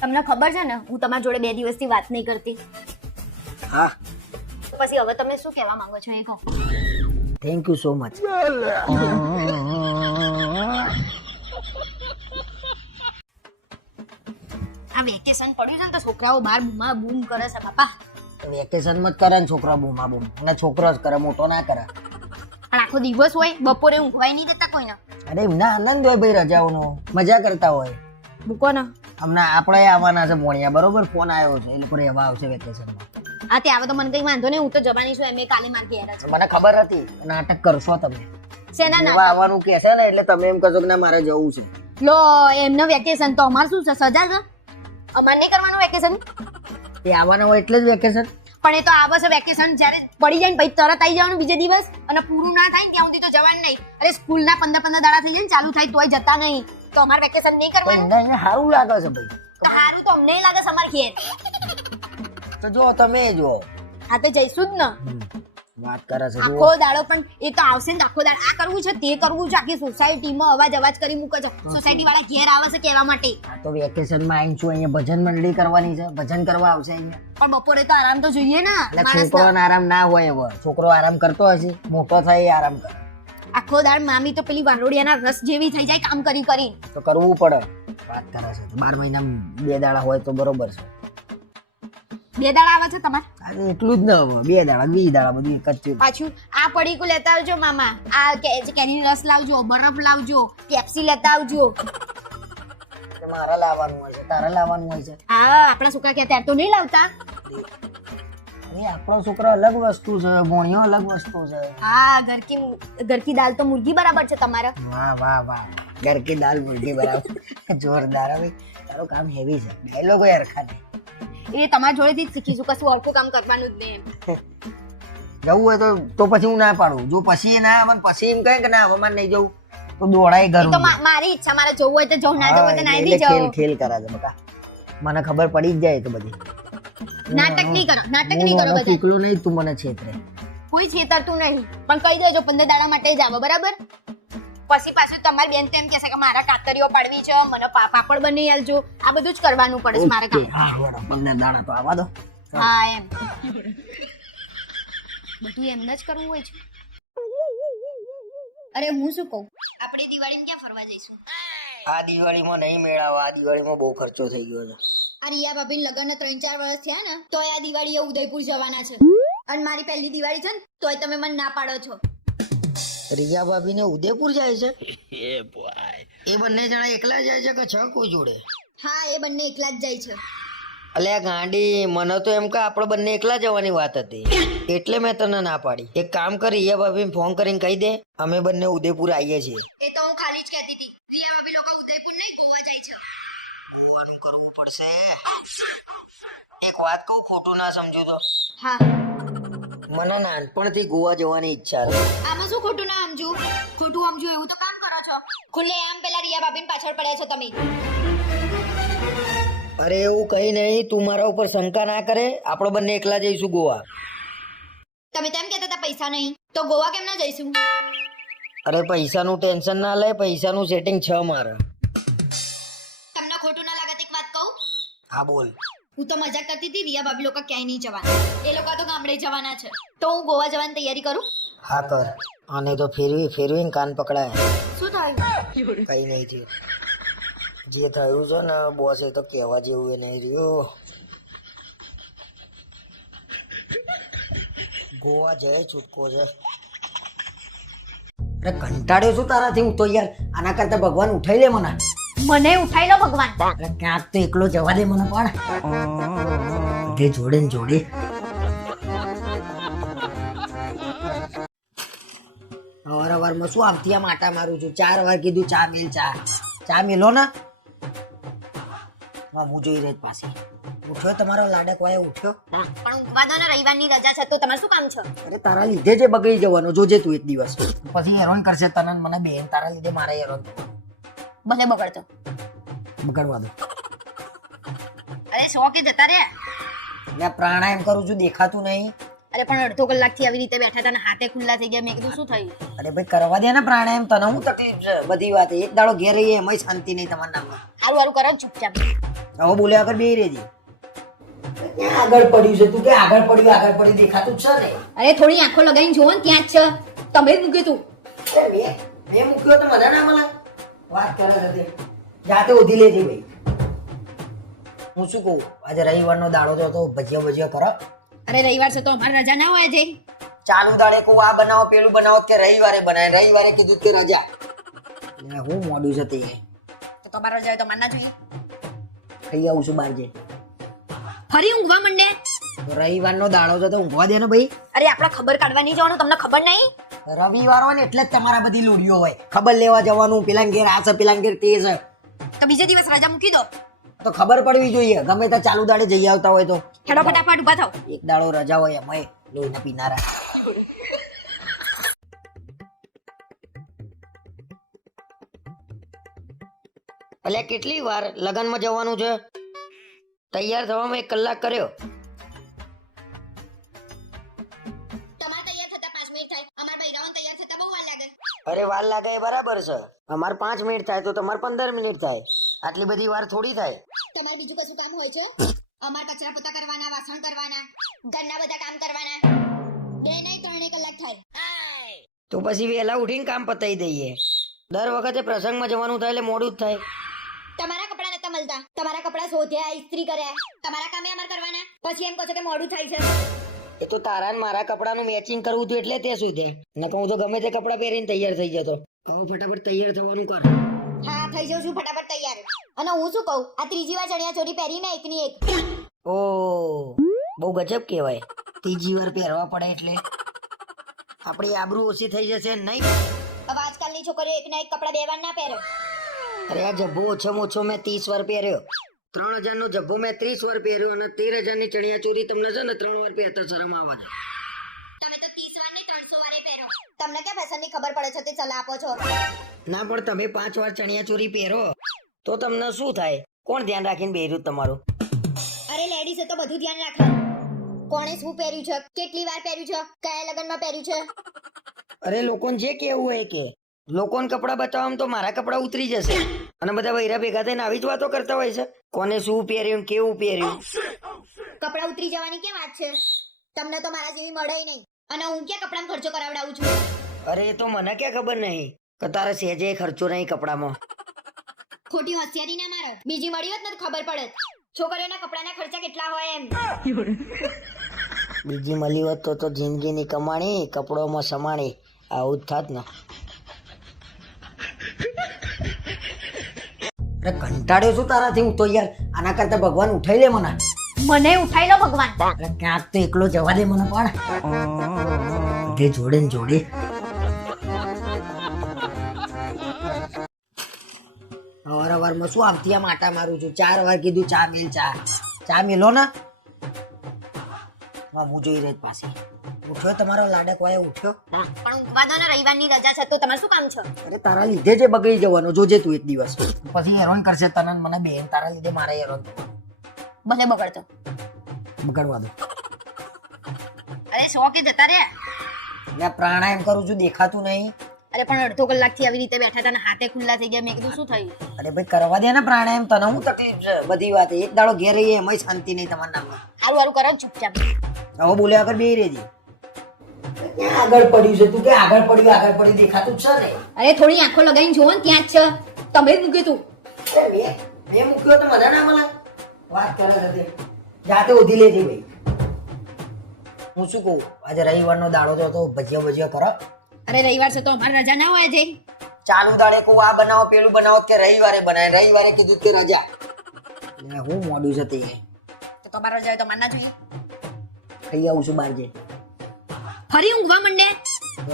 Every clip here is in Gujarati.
તમને ખબર છે ને હું તમારા જોડે બે દિવસથી વાત નહીં કરતી. હા. પછી હવે તમે શું કહેવા માંગો છો એ કહો. થેન્ક યુ સો મચ આ વેકેશન પડ્યું છે ને તો છોકરાઓ બહાર બૂમા બૂમ કરે છે બાપા. વેકેશનમાં જ કરે ને છોકરા બૂમા બૂમ. અને છોકરો જ કરે મોટો ના કરે. પણ આખો દિવસ હોય બપોરે ઊંઘવાય નહીં દેતા કોઈને. અરે એમના આનંદ હોય ભાઈ રજાઓનો. મજા કરતા હોય. મૂકો ને. હમણાં આપણે આવવાના છે મોણિયા બરોબર? ફોન આવ્યો છે એ લોકો રહેવા આવશે વેકેશનમાં હા તે આવે તો મને કઈ વાંધો નહીં હું તો જવાની છું એમ કાલે માર ઘેર જ. મને ખબર હતી નાટક કરશો તમે. શેના ના આવવાનું કે છે ને એટલે તમે એમ કહો કે ના મારે જવું છે. લો એમનો વેકેશન તો અમાર શું છે સજા છે? અમાર નહીં કરવાનું વેકેશન એ આવવાનું હોય એટલે જ વેકેશન પણ એ તો આવશે છે વેકેશન જ્યારે પડી જાય ને પછી તરત આવી જવાનું બીજે દિવસ અને પૂરું ના થાય ને ત્યાં સુધી તો જવાનું નહીં. અરે સ્કૂલના પંદર પંદર દાડા થઈ જાય ને ચાલુ થાય તોય જતા નહીં. તો અમાર વેકેશન નહીં કરવાનું? નહીં સારું લાગે છે ભાઈ. તો સારું તો અમને લાગે છે અમારે ઘેર. તો જો તમે જો હા તો જઈશું જ ને. વાત કરે છે આખો દાડો પણ એ તો આવશે ને આખો દાડો. આ કરવું છે તે કરવું છે આખી સોસાયટીમાં અવાજ અવાજ કરી મૂકે છે. સોસાયટી વાળા ઘેર આવે છે કહેવા માટે. તો તો વેકેશનમાં આઈ છું અહીંયા ભજન મંડળી કરવાની છે. ભજન કરવા આવશે અહીંયા. પણ બપોરે તો આરામ તો જોઈએ ને. છોકરો આરામ ના હોય એવો છોકરો આરામ કરતો હશે મોટો થાય આરામ કરે. આખો દાળ મામી તો પેલી વારોડિયાના રસ જેવી થઈ જાય કામ કરી કરી તો કરવું પડે. વાત કરે છે બાર મહિના બે દાડા હોય તો બરોબર છે. બે દાડા આવે છે તમારે? એટલું જ ન બે દાડા બે દાડા બધું એક પાછું આ પડીકું લેતા આવજો મામા. આ કે કેરી રસ લાવજો બરફ લાવજો કેપ્સી લેતા આવજો. મારા લાવવાનું હોય છે તારા લાવવાનું હોય છે. હા આપણા સુકા કે ત્યારે તો નહીં લાવતા. અરે આપણો છોકરો અલગ વસ્તુ છે ભોણિયો અલગ વસ્તુ છે. હા ઘર કી ઘર કી દાલ તો મુર્ગી બરાબર છે તમારા. વાહ વાહ વાહ. ઘર કી દાલ મુર્ગી બરાબર. જોરદાર હવે તારો કામ હેવી છે. ડાયલોગો યાર ખાલી એ તમારા જોડેથી જ શીખીશું કશું ઓળખું કામ કરવાનું જ નહીં જવું હોય તો તો પછી હું ના પાડું. જો પછી ના આવે પછી એમ કહે કે ના હવે મારે નહીં જવું તો દોડાય ઘર. તો મારી ઈચ્છા મારે જવું હોય તો જવું ના જવું તો ના નહીં ખેલ જવું. ખેલ કરે છે બકા. મને ખબર પડી જ જાય તો બધી. નાટક નહીં કરો નાટક નહીં કરો બધા. પીકલો નહીં તું મને છેતરે. કોઈ છેતરતું નહીં પણ કહી દેજો પંદર દાડા માટે જ આવો બરાબર? પછી પાછું તમારી બેન તેમ કહેશે કે મારા કાતરીઓ પાડવી છે મને પાપડ બની આલજો. આ બધું જ કરવાનું પડે છે મારે કામ. પંદર દાડા તો આવા દો. હા એમ. બધું એમને જ કરવું હોય છે. અરે હું શું કહું? આપણે દિવાળીમાં ક્યાં ફરવા જઈશું? આ દિવાળીમાં નહીં મેળાવા આ દિવાળીમાં બહુ ખર્ચો થઈ ગયો છે. આ રિયા ભાભી લગ્ન ત્રણ ચાર વર્ષ થયા ને તો આ દિવાળીએ ઉદયપુર જવાના છે. અને મારી પહેલી દિવાળી છે ને તોય તમે મને ના પાડો છો. રિયા ભાભી ને ઉદયપુર જાય છે? એ બંને જણા એકલા જાય છે કે છ કોઈ જોડે? હા એ બંને એકલા જ જાય છે. અલે ગાંડી મને તો એમ કે આપણે બંને એકલા જવાની વાત હતી. એટલે મેં તને ના પાડી. એક કામ કર રિયા ભાભી ફોન કરીને કહી દે અમે બંને ઉદયપુર આવીએ છીએ. એ તો હું ખાલી જ કહેતી હતી. રિયા ભાભી લોકો ઉદયપુર નહીં ગોવા જાય છે. ગોવાનું કરવું પડશે. વાત કહું ખોટું ના સમજો તો. હા. મને નાનપણથી ગોવા જવાની ઈચ્છા છે. આમાં શું ખોટું ના સમજુ? ખોટું સમજુ એવું તો કામ કરો છો. ખુલ્લે આમ પેલા રિયા ભાભીને પાછળ પડ્યા છો તમે. અરે એવું કઈ નહીં તું મારા ઉપર શંકા ના કરે. આપણે બંને એકલા જઈશું ગોવા. તમે તેમ કહેતા હતા પૈસા નહીં. તો ગોવા કેમ ના જઈશું? અરે પૈસાનું ટેન્શન ના લે પૈસાનું સેટિંગ છે મારે. તમને ખોટું ના લાગે એક વાત કહું. હા બોલ. હું તો મજાક કરતી હતી રિયા ભાભી લોકો ક્યાંય નહીં જવાના. એ લોકો તો ગામડે જવાના છે. તો હું ગોવા જવાની તૈયારી કરું? હા કર. આને તો ફેરવી ફેરવીને કાન પકડાય. શું થયું? કઈ નહીં થયું. જે થયું છે ને બોસ એ તો કહેવા જેવું એ નહીં રહ્યું. ગોવા જાય છૂટકો છે અરે કંટાળ્યો છું તારાથી હું તો યાર. આના કરતા ભગવાન ઉઠાઈ લે મને. મને ઉઠાઈ લો ભગવાન. અરે ક્યાંક તો એકલો જવા દે મને પણ. જે જોડે ને જોડે. અવાર અવારમાં શું આવતી આ માટા મારું છું? ચાર વાર કીધું ચા મેલ ચા. ચા મેલો ને? હા હું જોઈ રહી જ પાછી. ઉઠ્યો તમારો લાડક વાય ઉઠ્યો. પણ ઊંઘવા દો ને રવિવારની રજા છે તો તમારે શું કામ છે? અરે તારા લીધે જે બગડી જવાનું જોજે તું એક દિવસ. પછી હેરોન કરશે તને મને બેન તારા લીધે મારે હેરોન ભલે બગડતો. બગડવા દો. અરે સો જતા રે મેં પ્રાણાયામ કરું છું દેખાતું નહીં. અરે પણ અડધો કલાકથી આવી રીતે બેઠા હતા ને હાથે ખુલ્લા થઈ ગયા મેં કીધું શું થયું? અરે ભાઈ કરવા દે ને પ્રાણાયામ તને હું તકલીફ છે? બધી વાત એક દાડો ઘેર રહીએ એમાંય શાંતિ નહીં તમારા નામમાં. સારું સારું કરો ચૂપચાપ. હવે બોલ્યા આગળ બે રેજી ક્યાં આગળ પડ્યું છે તું? કે આગળ પડ્યું? આગળ પડ્યું દેખાતું છે ને? અરે થોડી આંખો લગાવીને જોવો ને ત્યાં જ છે. તમે મૂક્યું તું. મેં મેં મૂક્યો તો મજા ના મળે. વાત કરે છે જાતે ઉધી લેજે ભાઈ. હું શું કહું? આજે રવિવારનો દાડો તો તો ભજીયા ભજીયા કરો. અરે રવિવાર છે તો અમારે રજા ના હોય જઈ ચાલુ દાડે કહું આ બનાવો પેલું બનાવો કે રવિવારે બનાવે? રવિવારે કીધું કે રજા. હું મોડું છે તે. તો તમારે રજા હોય તો માર ના જોઈએ. ખાઈ આવું છું બહાર જઈ ફરી ઊંઘવા મંડે? રવિવારનો દાડો છે તો ઊંઘવા દે ને ભાઈ. અરે આપણે ખબર કાઢવાની જવાનું તમને ખબર નહીં? રવિવાર હોય ને એટલે જ તમારા બધી લોડીઓ હોય. ખબર લેવા જવાનું પેલા ઘેર આ છે પેલા ઘેર તે છે. તો બીજે દિવસ રજા મૂકી દો. તો ખબર પડવી જોઈએ. ગમે ત્યાં ચાલુ દાડે જઈ આવતા હોય તો. હેડો ફટાફટ ઊભા થાવ એક દાડો રજા હોય એમાંય લોહીના પીનારા. એટલે કેટલી વાર લગનમાં જવાનું છે? તૈયાર થવામાં એક કલાક કર્યો. વાર લાગે એ બરાબર છે. અમારે પાંચ મિનિટ થાય તો તમારે પંદર મિનિટ થાય. આટલી બધી વાર થોડી થાય. તમારે બીજું કશું કામ હોય છે? અમારે કચરા પોતા કરવાના વાસણ કરવાના ઘરના બધા કામ કરવાના. બે નહીં ત્રણે કલાક થાય. તો પછી વહેલા ઉઠીને કામ પતાવી દઈએ. દર વખતે પ્રસંગમાં જવાનું થાય એટલે મોડું જ થાય. તમારા કપડા નતા મળતા. તમારા કપડા શોધ્યા ઇસ્ત્રી કર્યા. તમારા કામે અમારે કરવાના. પછી એમ કહો છો કે મોડું થાય છે. એ તો તારા ને મારા કપડાનું મેચિંગ કરવું હતું એટલે તે શું છે નકર હું તો ગમે તે કપડા પહેરીને તૈયાર થઈ જતો. હવે ફટાફટ તૈયાર થવાનું કર. હા થઈ જાઉં છું ફટાફટ તૈયાર. અને હું શું કહું? આ ત્રીજી વાર ચણિયા ચોરી પહેરી મેં એકની એક. ઓ બહુ ગજબ કહેવાય. ત્રીજી વાર પહેરવા પડે એટલે. આપણી આબરૂ ઓછી થઈ જશે ને નહીં? હવે આજકાલની છોકરીઓ એકના એક કપડા બે વાર ના પહેરે. અરે આ જબ્બો ઓછામાં ઓછો મેં ત્રીસ વાર પહેર્યો. ત્રણ હજાર નો જબ્બો મેં ત્રીસ વાર પહેર્યો અને તેર હજારની ચણિયા ચોરી તમને છે ને ત્રણ વાર પહેરતા શરમ આવે છે. તમે તો 30 વાર ને 300 વારે પહેરો. તમને ક્યાં ખબર પડે છે તે સલાહ આપો છો? ના પણ તમે પાંચ વાર ચણિયા ચોરી પહેરો તો તમને શું થાય? કોણ ધ્યાન રાખીને બેર્યું તમારું? અરે લેડીઝે તો બધું ધ્યાન રાખે. કોણે શું પહેર્યું છે? કેટલી વાર પહેર્યું છે? કયા લગ્નમાં પહેર્યું છે? અરે લોકોને જે કેવું હોય કે. લોકોને કપડાં બતાવવામાં તો મારા કપડાં ઉતરી જશે. અને બધા વૈરા ભેગા થઈને આવી જ વાતો કરતા હોય છે. કોને શું પહેર્યું કેવું પહેર્યું? કપડા ઉતરી જવાની કેમ વાત છે? તમને તો મારા જેવી મળે નહીં. અને હું ક્યાં કપડામાં ખર્ચો કરાવડાવું છું? અરે એ તો મને ક્યાં ખબર નહીં. કે તારે સેજે ખર્ચો નહીં કપડામાં. ખોટી હોશિયારી ના મારે. બીજી મળી હોત ને તો ખબર પડે છોકરીઓના કપડાના ખર્ચા કેટલા હોય એમ. બીજી મળી હોત તો તો જિંદગીની કમાણી કપડોમાં સમાણી. આવું જ થાત ને. અરે કંટાળ્યો છું તારાથી હું તો યાર. આના કરતા ભગવાન ઉઠાઈ લે મને. મને ઉઠાઈ લો ભગવાન. અરે ક્યાંક તો એકલો જવા દે મને પણ. જે જોડે ને જોડે. અવાર અવારમાં શું આવતી આમ આટા મારું છું? ચાર વાર કીધું ચા મેલ ચા. ચા મેલો ને? હું જોઈ રહી પાછી. ઉઠ્યો તમારો લાડક વાય ઉઠ્યો? પણ ઊંઘવા દો ને રવિવારની રજા છે તો તમારે શું કામ છે? અરે તારા લીધે જે બગડી જવાનો જોજે તું એક દિવસ. પછી હેરોન કરશે તને મને બેન તારા લીધે મારે હેરોન. ભલે બગડતો. બગડવા દો. અરે શોકે જતા રે મેં પ્રાણાયામ કરું છું દેખાતું નહીં. અરે પણ અડધો કલાકથી આવી રીતે બેઠા હતા હાથે ખુલ્લા થઈ ગયા મેં કીધું શું થયું? અરે ભાઈ કરવા દે ને પ્રાણાયામ તને હું તકલીફ છે? બધી વાત. એક દાડો ઘેર રહીએ એમાંય શાંતિ નહીં તમારા નામમાં. સારું સારું કરો ચૂપચાપ. હવે બોલ્યા આગળ બે રેજી ક્યાં આગળ પડ્યું છે. તું કે આગળ પડ્યું આગળ પડ્યું દેખાતું છે ને. અરે થોડી આંખો લગાવીને જોવો ને ત્યાં જ છે. તમે જ મૂક્યું તું. મેં મેં મૂક્યો તો મજા ના મળે. વાત કરે છે તે. જાતે ઉધી લેજે ભાઈ. હું શું કહું? આજે રવિવારનો દાડો તો ભજીયા ભજીયા કરો. અરે રવિવાર છે તો અમારે રજા ના હોય જઈ ચાલુ દાડે કહું આ બનાવો પેલું બનાવો કે રવિવારે બનાવે? રવિવારે કીધું કે રજા. હું મોડું છે તે. તો તમારે રજા હોય તો માર ના જોઈએ. ખાઈ આવું છું બહાર જઈ ફરી ઊંઘવા મંડે?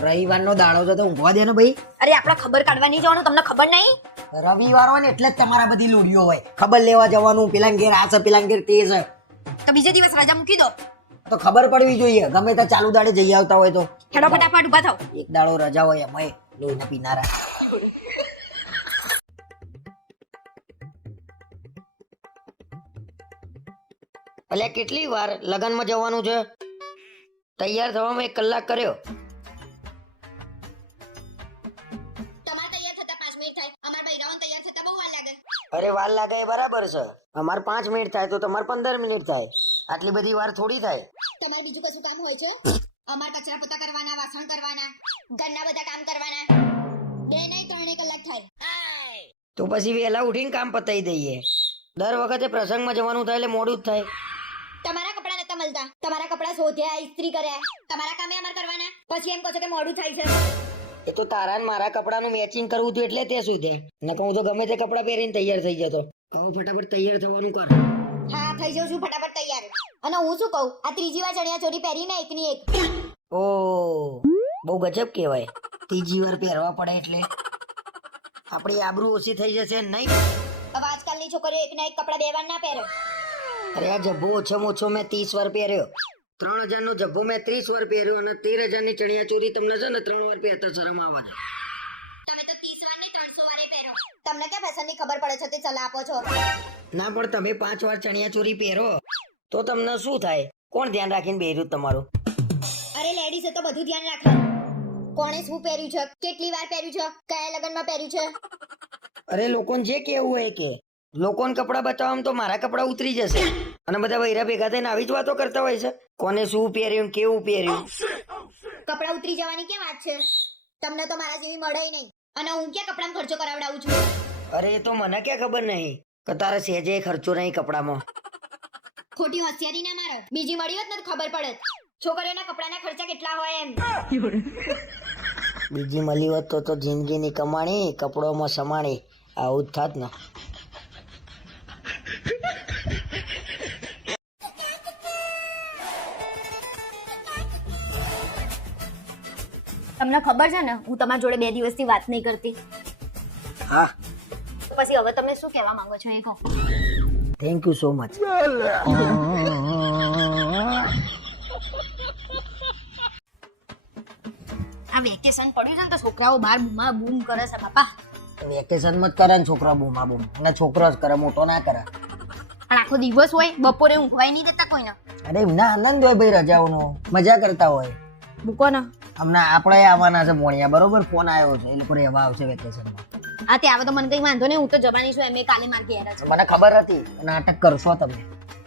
રવિવારનો દાડો તો ઊંઘવા દે ને ભાઈ. અરે આપણે ખબર કાઢવાની જવાનું તમને ખબર નહીં? રવિવાર હોય ને એટલે જ તમારા બધી લોડીઓ હોય. ખબર લેવા જવાનું પેલા ઘેર આ છે પેલા ઘેર તે છે તો બીજે દિવસ રજા મૂકી દો. તો ખબર પડવી જોઈએ. ગમે ત્યાં ચાલુ દાડે જઈ આવતા હોય તો. હેડો ફટાફટ ઊભા થાવ એક દાડો રજા હોય એમાં લોહીના પીનારા. એટલે કેટલી વાર લગનમાં જવાનું છે? તૈયાર થવામાં એક કલાક કર્યો. તમારે તૈયાર થતા પાંચ મિનિટ થાય. અમારા બૈરાઓને તૈયાર થતા બહુ વાર લાગે. અરે વાર લાગે એ બરાબર છે. અમાર પાંચ મિનિટ થાય તો તમારે પંદર મિનિટ થાય. આટલી બધી વાર થોડી થાય. તમારે બીજું કશું કામ હોય છે? અમાર કચરા પોતા કરવાના વાસણ કરવાના ઘરના બધા કામ કરવાના. બે નહીં ત્રણે કલાક થાય. તો પછી વહેલા ઉઠીને કામ પતાવી દઈએ. દર વખતે પ્રસંગમાં જવાનું થાય એટલે મોડું જ થાય તમારા કપડા નતા મળતા તમારા કપડા શોધ્યા ઇસ્ત્રી કર્યા તમારા કામે અમાર કરવાના. પછી એમ કહો છો કે મોડું થાય છે. એ તો તારા ને મારા કપડાનું મેચિંગ કરવું હતું એટલે તે શું ને કહું તો ગમે તે કપડાં પહેરીને તૈયાર થઈ જતો. કહું ફટાફટ તૈયાર થવાનું કર. હા થઈ જાઉં છું ફટાફટ તૈયાર. અને હું શું કહું? આ ત્રીજી વાર ચણિયા ચોરી પહેરી મેં એકની એક. ઓ બહુ ગજબ કહેવાય. ત્રીજી વાર પહેરવા પડે એટલે. આપણી આબરૂ ઓછી થઈ જશે નહીં? હવે આજકાલની છોકરીઓ એકના એક કપડા બે વાર ના પહેરે. અરે આ જબ્બો ઓછામાં ઓછો મેં ત્રીસ વાર પહેર્યો. ત્રણ હજાર નો જબ્બો મેં ત્રીસ વાર પહેર્યો અને તેર હજારની ચણિયા ચોરી તમને છે ને ત્રણ વાર પહેરતા શરમ આવે છે. તમે તો 30 વાર ને 300 વારે પહેરો. તમને ક્યાં ખબર પડે છે તે સલાહ આપો છો? ના પણ તમે પાંચ વાર ચણિયા ચોરી પહેરો તો તમને શું થાય? કોણ ધ્યાન રાખીને બેર્યું તમારું? અરે લેડીઝે તો બધું ધ્યાન રાખે. કોણે શું પહેર્યું છે? કેટલી વાર પહેર્યું છે? કયા લગ્નમાં પહેર્યું છે? અરે લોકોને જે કેવું હોય કે લોકોને કપડાં બતાવવામાં તો મારા કપડાં ઉતરી જશે. અને બધા વૈરા ભેગા થઈને આવી જ વાતો કરતા હોય છે. કોને શું પહેર્યું કેવું પહેર્યું? કપડા ઉતરી જવાની કેમ વાત છે? તમને તો મારા જેવી મળે નહીં. અને હું ક્યાં કપડામાં ખર્ચો કરાવડાવું છું? અરે એ તો મને ક્યાં ખબર નહીં. કે તારે સેજે ખર્ચો નહીં કપડામાં. ખોટી હોશિયારી ના મારે. બીજી મળી હોત ને તો ખબર પડે છોકરીઓના કપડાના ખર્ચા કેટલા હોય એમ. બીજી મળી હોત તો તો જિંદગીની કમાણી કપડોમાં સમાણી. આવું જ થાત ને. તમને ખબર છે ને હું તમારા જોડે બે દિવસથી વાત નહીં કરતી. હા. પછી હવે તમે શું કહેવા માંગો છો એ કહો. થેન્ક યુ સો મચ આ વેકેશન પડ્યું છે ને તો છોકરાઓ બાર બૂમા બૂમ કરે છે પાપા વેકેશનમાં જ કરે ને છોકરા બૂમા બૂમ. અને છોકરો જ કરે મોટો ના કરે. પણ આખો દિવસ હોય બપોરે ઊંઘવાય નહીં દેતા કોઈને. અરે એમના આનંદ હોય ભાઈ રજાઓનો. મજા કરતા હોય. મૂકો ને. હમણાં આપણે આવવાના છે મોણિયા બરોબર? ફોન આવ્યો છે એ લોકો રહેવા આવશે વેકેશનમાં આ તે આવે તો મને કઈ વાંધો નહીં હું તો જવાની છું એમ કાલે માર ઘેર છે. મને ખબર હતી નાટક કરશો તમે.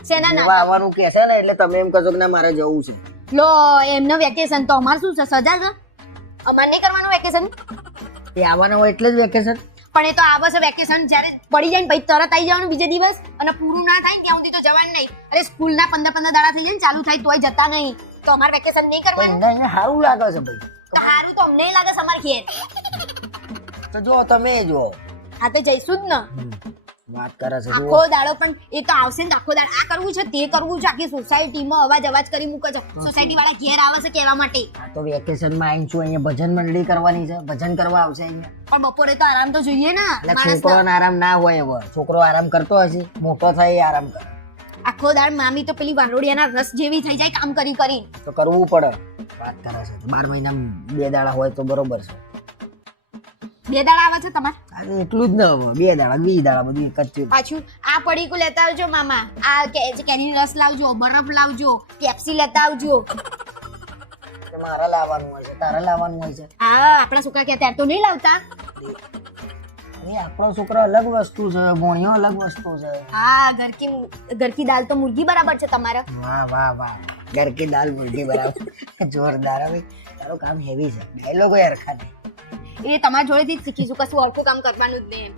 શેના નાટક? આવવાનું કે છે ને એટલે તમે એમ કહો કે ના મારે જવું છે. લો એમનો વેકેશન તો અમાર શું છે? સજા છે? અમાર નહીં કરવાનું વેકેશન એ આવવાનું હોય એટલે જ વેકેશન પણ એ તો આવે છે વેકેશન જ્યારે પડી જાય ને પછી તરત આવી જવાનું બીજે દિવસ અને પૂરું ના થાય ને ત્યાં સુધી તો જવાનું નહીં. અરે સ્કૂલના પંદર પંદર દાડા થઈ જાય ને ચાલુ થાય તોય જતા નહીં. તો અમાર વેકેશન નહીં કરવાનું? નહીં સારું લાગે છે ભાઈ. તો સારું તો અમને લાગે છે અમારે ઘેર. તો જો તમે જો હા તો જઈશું જ ને. વાત કરે છે આખો દાડો પણ એ તો આવશે ને આખો દાડો. આ કરવું છે તે કરવું છે આખી સોસાયટીમાં અવાજ અવાજ કરી મૂકે છે. સોસાયટી વાળા ઘેર આવે છે કહેવા માટે. તો વેકેશનમાં છું અહીંયા ભજન મંડળી કરવાની છે? ભજન કરવા આવશે અહીંયા? પણ બપોરે તો આરામ તો જોઈએ ને છોકરો આરામ ના હોય એવો. છોકરો આરામ કરતો હશે મોટો થાય આરામ કરે. આખો દાળ મામી તો પેલી વારોડિયાના રસ જેવી થઈ જાય કામ કરી કરી તો કરવું પડે. વાત કરે છે બાર મહિના બે દાડા હોય તો બરોબર છે. બે દાડા આવે છે તમારે? એટલું જ ન હવે બે દાડા વીસ દાડા બધું એક જ પાછું આ પડીકું લેતા આવજો મામા. આ કે- કેરી રસ લાવજો બરફ લાવજો પેપ્સી લેતા આવજો. મારા લાવવાનું હોય છે તારા લાવવાનું હોય છે. હા આપણા છોકરા કે ત્યારે તો નહીં લાવતા. એ આપણો છોકરો અલગ વસ્તુ છે ભોણિયો અલગ વસ્તુ છે. હા ઘરકી ઘરકી દાલ તો મુર્ગી બરાબર છે તમારે. વાહ વાહ વાહ. ઘરકી દાલ મુર્ગી બરાબર જોરદાર હવે તારો કામ હેવી છે. ડાયલોગો યાર નહીં એ તમારા જોડેથી જ શીખીશું કશું ઓળખું કામ કરવાનું જ નહીં.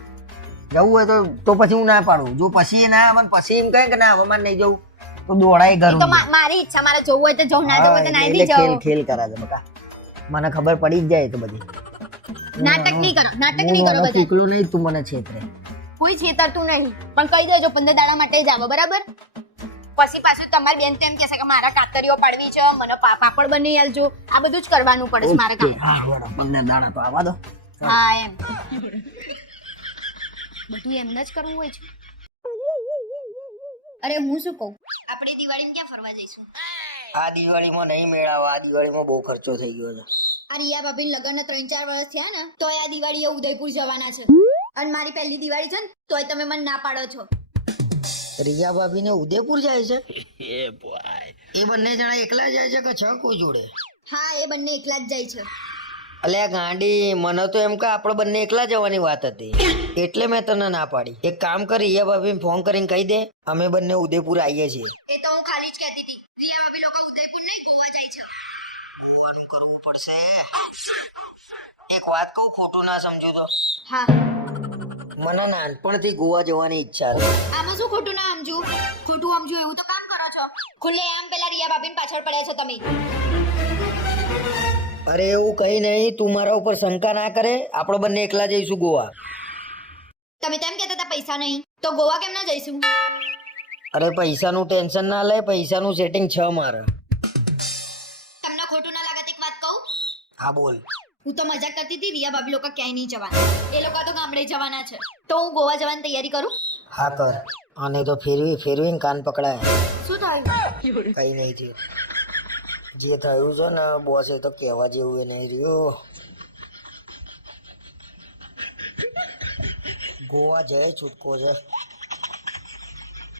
જવું હોય તો તો પછી હું ના પાડું. જો પછી ના આવે પછી એમ કહે કે ના હવે મારે નહીં જવું. તો દોડાય ઘર તો મારી ઈચ્છા મારે જવું હોય તો જવું ના જવું હોય તો ના બી ખેલ જવું. ખેલ કરા છે બકા. મને ખબર પડી જ જાય તો બધી. નાટક નહીં કરો નાટક નહીં કરો બધા. એકલું નહીં તું મને છેતરે. કોઈ છેતરતું નહીં પણ કહી દેજો પંદર દાડા માટે જ આવો બરાબર? પછી પાછું તમારી બેન તો એમ કહેશે કે મારા કાતરીઓ પાડવી છે મને પાપડ બની આલજો. આ બધું જ કરવાનું પડે મારે કામ. પંદર દાડા તો આવવા દો. હા એમ. બધું એમને જ કરવું હોય છે. અરે હું શું કહું? આપણે દિવાળીમાં ક્યાં ફરવા જઈશું? આ દિવાળીમાં નહીં મેળાવા આ દિવાળીમાં બહુ ખર્ચો થઈ ગયો છે. આ રિયા ભાભી લગ્ન ત્રણ ચાર વર્ષ થયા ને તોય આ દિવાળીએ ઉદયપુર જવાના છે. અને મારી પહેલી દિવાળી છે ને તોય તમે મને ના પાડો છો. રિયા ભાભી ને ઉદયપુર જાય છે? એ બંને જણા એકલા જાય છે કે છ કોઈ જોડે? હા એ બંને એકલા જ જાય છે. અલ્યા ગાંડી મને તો એમ કે આપણે બંને એકલા જવાની વાત હતી. એટલે મેં તને ના પાડી. એક કામ કરી રિયા ભાભીને ફોન કરીને કહી દે અમે બંને ઉદયપુર આવીએ છીએ. એ તો પડશે એક વાત કહું ખોટું ના સમજો તો. હા. મને નાનપણથી ગોવા જવાની ઈચ્છા છે. આમાં શું ખોટું ના સમજુ? ખોટું સમજુ એવું તો કામ કરો છો. ખુલ્લે આમ પેલા રિયા બાબીન પાછળ પડ્યા છો તમે. અરે એવું કઈ નહીં તું મારા ઉપર શંકા ના કરે. આપણે બંને એકલા જઈશું ગોવા. તમે તેમ કહેતા હતા પૈસા નહીં. તો ગોવા કેમ ના જઈશું? અરે પૈસાનું ટેન્શન ના લે પૈસાનું સેટિંગ છે મારે. હા બોલ. હું તો મજાક કરતી હતી રિયા ભાભી લોકો ક્યાંય નહીં જવાના. એ લોકો તો ગામડે જવાના છે. તો હું ગોવા જવાની તૈયારી કરું? હા કર. અને તો ફેરવી ફેરવીને કાન પકડાય. શું થયું? કઈ નહીં થયું. જે થયું છે ને બોસ એ તો કહેવા જેવું એ નહીં રહ્યું. ગોવા જય છૂટકો છે.